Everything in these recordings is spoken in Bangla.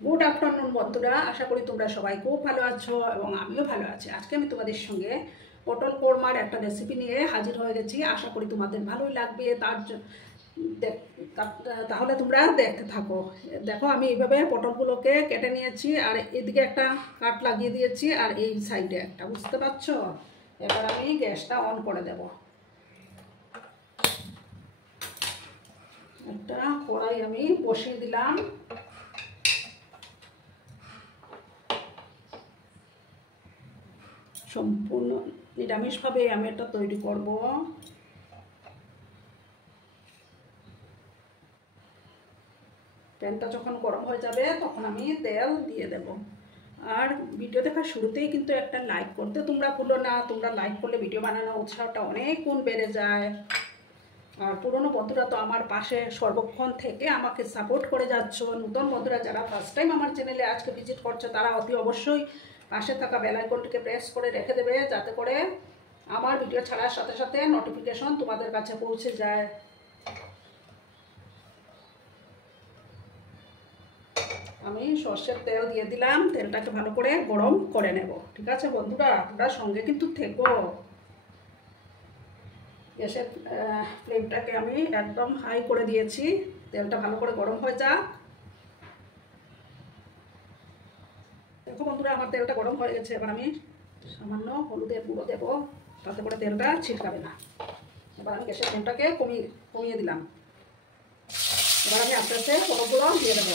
গুড আফটারনুন বন্ধুরা, আশা করি তোমরা সবাই খুব ভালো আছো এবং আমিও ভালো আছি। আজকে আমি তোমাদের সঙ্গে পটল কোরমার একটা রেসিপি নিয়ে হাজির হয়ে গেছি। আশা করি তোমাদের ভালোই লাগবে। তাহলে তোমরা দেখতে থাকো। দেখো, আমি এইভাবে পটলগুলোকে কেটে নিয়েছি আর এদিকে একটা কাট লাগিয়ে দিয়েছি আর এই সাইডে একটা, বুঝতে পারছো? এবার আমি গ্যাসটা অন করে দেব। একটা কড়াই আমি বসিয়ে দিলাম। সম্পূর্ণ নিরামিষভাবে আমি এটা তৈরি করব। প্যানটা যখন গরম হয়ে যাবে তখন আমি তেল দিয়ে দেব। আর ভিডিও দেখার শুরুতেই কিন্তু একটা লাইক করতে তোমরা ভুলো না। তোমরা লাইক করলে ভিডিও বানানোর উৎসাহটা অনেক গুণ বেড়ে যায়। আর পুরনো বন্ধুরা তো আমার পাশে সর্বক্ষণ থেকে আমাকে সাপোর্ট করে যাচ্ছ। নতুন বন্ধুরা যারা ফার্স্ট টাইম আমার চ্যানেলে আজকে ভিজিট করছো, তারা অতি অবশ্যই পাশে থাকা বেল আইকনটিকে প্রেস করে রেখে দেবে, যাতে করে আমার ভিডিও ছাড়ার সাথে সাথে নোটিফিকেশন তোমাদের কাছে পৌঁছে যায়। আমি সর্ষের তেল দিয়ে দিলাম। তেলটাকে ভালো করে গরম করে নেব। ঠিক আছে বন্ধুরা, তোমরা সঙ্গে কিন্তু থেকো। গ্যাসের ফ্লেমটাকে আমি একদম হাই করে দিয়েছি। তেলটা ভালো করে গরম হয়ে যাক। দেখো বন্ধুরা, আমার তেলটা গরম হয়ে গেছে। এবার আমি সামান্য হলুদের গুঁড়ো দেবো, তাতে করে তেলটা ছিটকাবে না। এবার আমি গ্যাসের ফ্লেমটাকে কমিয়ে দিলাম। এবার আমি আস্তে আস্তে পটলগুলো দিয়ে দেবো।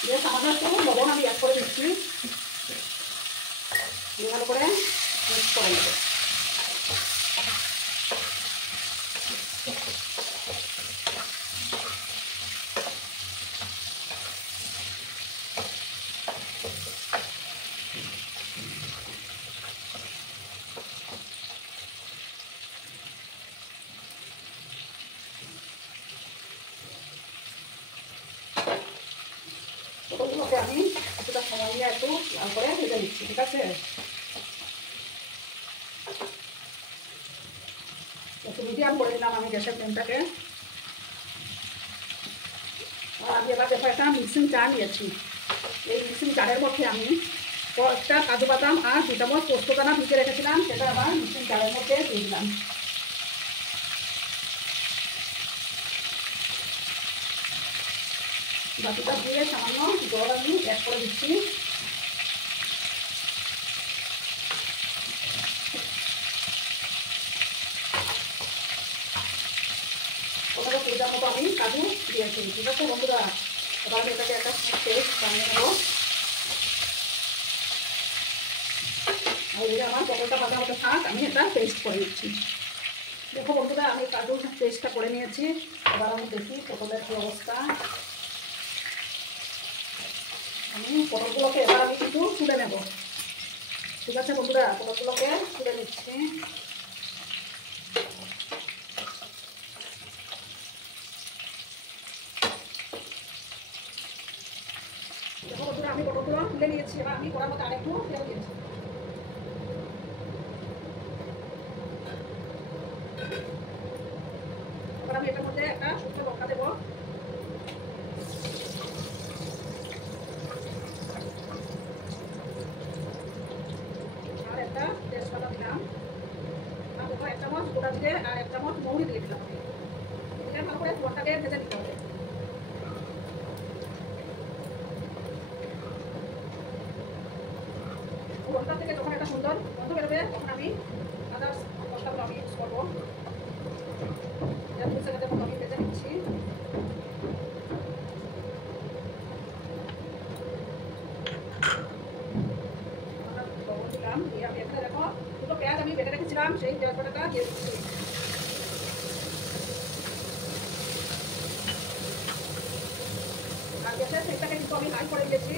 দিয়ে সামান্য একটু লবণ আমি অ্যাড করে দিচ্ছি। দিয়ে ভালো করে মিক্স করে নেবো। পটলগুলোকে আমি কিছুটা সময় নিয়ে একটু লাল করে ভেজে নিচ্ছি। ঠিক আছে, একটু মিডিয়াম করে দিলাম আমি গ্যাসের ফ্লেমটাকে। আর আমি এবার দেখো একটা মিক্সিং জার নিয়েছি। এই মিক্সিং জারের মধ্যে আমি কয়েকটা কাজু বাদাম আর 2 চামচ পোস্ত দানা ভিজে রেখেছিলাম, সেটা আবার মিক্সিং জারের মধ্যে দিয়ে দিলাম। বাকিটা দিয়ে সামান্য জল আমি অ্যাড করে দিচ্ছি। ওটাকে পূজার মতো আমি কাজু দিয়েছি। ঠিক আছে বন্ধুরা, এবার আমি এটাকে একটা পেস্ট বানিয়ে নেবো। আর এই যে আমার পটলটা ভাজা মতো থাক, আমি এটা পেস্ট করে নিচ্ছি। দেখো বন্ধুরা, আমি কাজু পেস্টটা করে নিয়েছি। এবার আমি দেখি পটলের কি অবস্থা। আমি পটলগুলোকে এবার আমি কিন্তু তুলে নেব। ঠিক আছে বন্ধুরা, পটলগুলোকে তুলে নিচ্ছি। দেখো বন্ধুরা, আমি পটলগুলো তুলে নিয়েছি। এবার আমি কড়ার মধ্যে আরেকটু তেল দিয়েছি। এবার আমি এটার মধ্যে একটা শুকনো লঙ্কা দেবো। আর একটা তেজপাতা দিলাম। আর দেখো 1 চামচ গোটা জিরে আর 1 চামচ মৌরি দিয়ে দিলাম। এটা ভালো করে ফোড়নটাকে ভেজে নিতে হবে। ফোড়নটা থেকে যখন একটা সুন্দর গন্ধ বেরোবে, তখন আমি আদা মশলাগুলো আমি ইউজ করবো। 2 সেকেন্ডের মতো আমি ভেজে নিচ্ছি। লবণ দিলাম। দিয়ে আমি এখানে দেখো 2টো পেঁয়াজ আমি বেটে রেখেছিলাম, সেই পেঁয়াজ বাটাটা দিয়ে দিচ্ছি। আর গ্যাসের ফ্লেমটাকে কিন্তু আমি হাই করে দিয়েছি।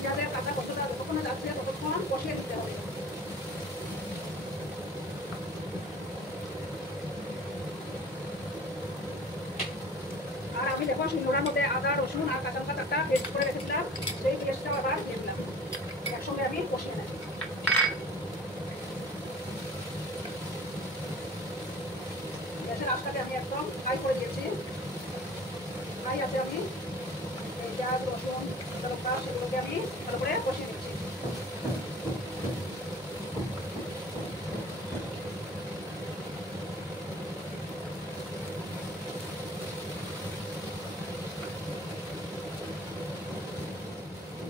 পেঁয়াজের কাঁচা গন্ধটা যতক্ষণ না যাচ্ছে ততক্ষণ কষিয়ে দিতে হবে। আর আমি দেখো শিলনোড়ার মধ্যে আদা, রসুন আর কাঁচা লঙ্কা একটা পেস্ট করে রেখেছিলাম, সেই পেস্টটাও আবার দিয়ে দিলাম। একসঙ্গে আমি কষিয়ে নেব। গ্যাসের আঁচটাকে আমি একদম ফ্রাই করে দিয়েছি। ফ্রাই আছে আমি পেঁয়াজ রসুন কাঁচা লঙ্কা সেগুলোকে আমি ভালো করে কষিয়ে নিচ্ছি।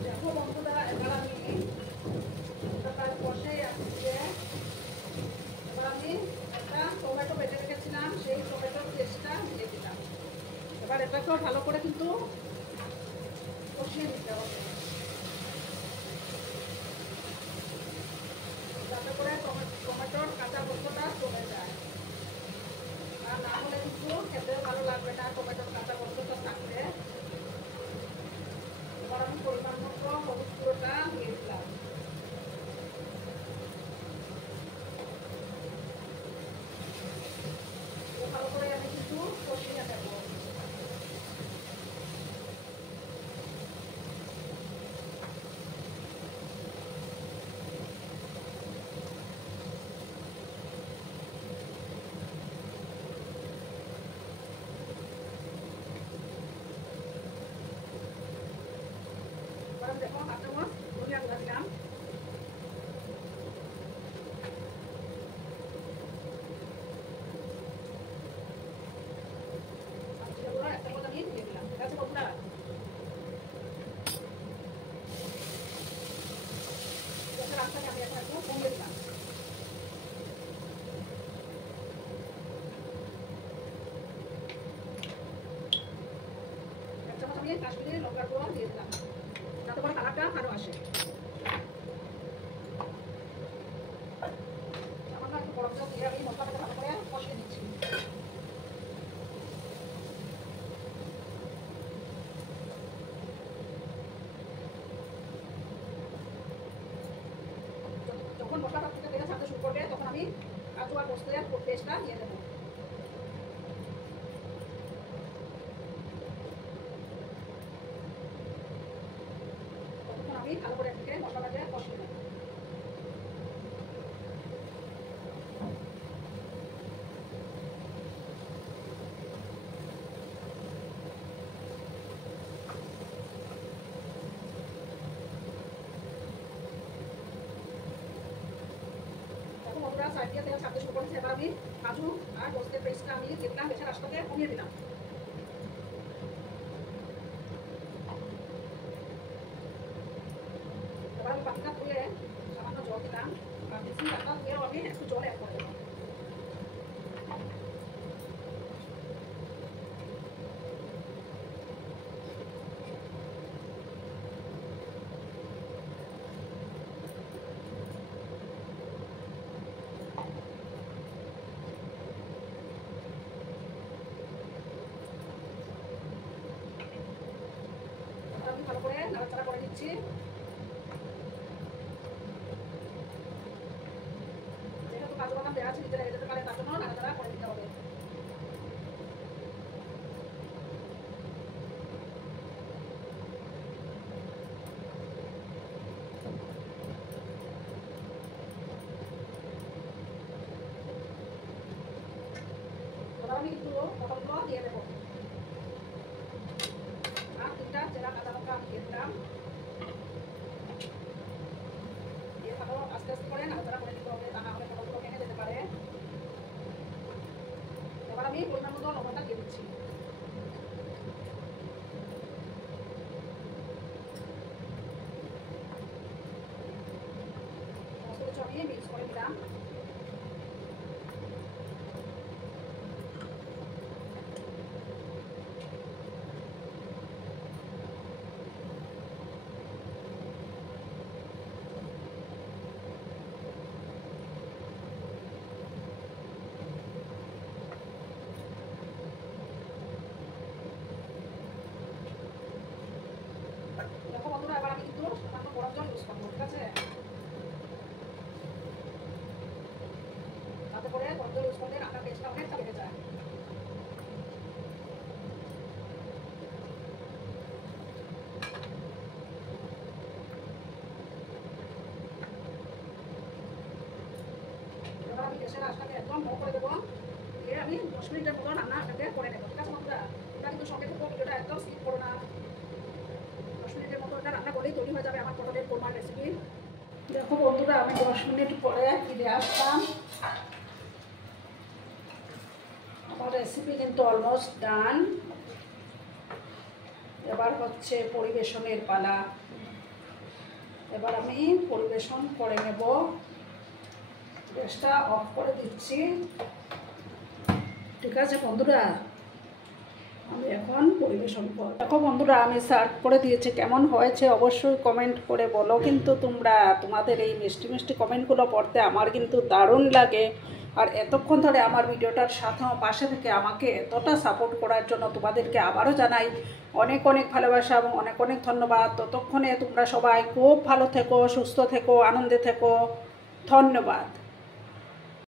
দেখো বন্ধুরা এবার আমি প্রায় কষে আসছে। এবার আমি একটা টমেটো বেটে রেখেছিলাম, সেই টমেটোর পেস্টটা দিয়ে দিলাম। এবার এটাকেও ভালো করে কিন্তু কষিয়ে নিতে হবে, যাতে করে টমেটোর কাঁচা গন্ধটা চলে যায়। আর না হলে কিন্তু খেতেও ভালো লাগবে না টমেটোর কাঁচা গন্ধটা থাকলে। এবার আমি পরিমাণ মতো হলুদ গুঁড়োটা দিয়ে দিলাম। ভালো করে আমি কিন্তু কষিয়ে নেব। দেখো হাতে মাছ ধনিয়া গুঁড়া দিলাম। একটা মতো আমি দিয়ে দিলাম। ঠিক আছে বন্ধুরা, রাস্তাকে আমি এখন একটু কমিয়ে দিলাম। এক চামচ আমি কাশ্মীরি লঙ্কার গুঁড়ো দিয়ে দিলাম, যাতে করে কালারটা আরো আসে। সামান্য একটু গরম জল দিয়ে আমি মশলাটাকে ভালো করে কষিয়ে নিচ্ছি। যখন মশলাটা থেকে তেলে ছাড়তে শুরু করবে তখন আমি কাজু আর পোস্তের পেস্টটা দিয়ে দেবো। তখন আমি ভালো করে একদিকে মশলাটাকে কষিয়ে নেব। বন্ধুরা সাইড দিয়ে তেল ছাড়তে শুরু করেছে। এবার আমি কাজু আর পোস্তের পেস্টটা আমি দিয়ে দিলাম, গ্যাসের আঁচটাকে কমিয়ে দিলাম। এবার আমি পাতিটা ধুয়ে সামান্য জল দিলাম, আর মিক্সিং জারটা ধুয়েও আমি একটু জল অ্যাড করে দেবো। আমি ভালো করে নাড়াচাড়া করে দিচ্ছি। যেহেতু কাজু বাদাম দেওয়া আছে নিচে লেগে যেতে পারে, তার জন্য নাড়াচাড়া করে দিতে হবে। এবার আমি কিন্তু পটলগুলো দিয়ে দেবো। আর 3টা চেরা কাঁচা লঙ্কা আমি দিয়ে দিলাম। দিয়ে ভালো আস্তে আস্তে করে নাড়াচাড়া করে দিতে হবে, তা না হলে পটলগুলো ভেঙে যেতে পারে। এবার আমি পরিমাণ মতো লবণটা দিয়ে দিচ্ছি। সমস্ত কিছু আমি মিক্স করে দিলাম। দেখো বন্ধুরা, এবার আমি কিন্তু সামান্য গরম জল ইউজ করবো। ঠিক আছে, তাতে করে গরম জল ইউজ করলে রান্নার টেস্টটা অনেকটা বেড়ে যায়। এবার আমি গ্যাসের আঁচটাকে একদম লো করে দেবো, দিয়ে আমি 10 মিনিটের মতো রান্নাটাকে করে দেখো বন্ধুরা, আমি 10 মিনিট পরে ফিরে আসলাম। আমার রেসিপি কিন্তু অলমোস্ট ডান। এবার হচ্ছে পরিবেশনের পালা। এবার আমি পরিবেশন করে নেব। গ্যাসটা অফ করে দিচ্ছি। ঠিক আছে বন্ধুরা, আমি এখন পরিবেশন করব। দেখো বন্ধুরা, আমি সার্ভ করে দিয়েছি। কেমন হয়েছে অবশ্যই কমেন্ট করে বলো কিন্তু তোমরা। তোমাদের এই মিষ্টি মিষ্টি কমেন্টগুলো পড়তে আমার কিন্তু দারুণ লাগে। আর এতক্ষণ ধরে আমার ভিডিওটার সাথে পাশে থেকে আমাকে এতটা সাপোর্ট করার জন্য তোমাদেরকে আবারও জানাই অনেক অনেক ভালোবাসা এবং অনেক অনেক ধন্যবাদ। ততক্ষণে তোমরা সবাই খুব ভালো থেকো, সুস্থ থেকো, আনন্দে থেকো। ধন্যবাদ।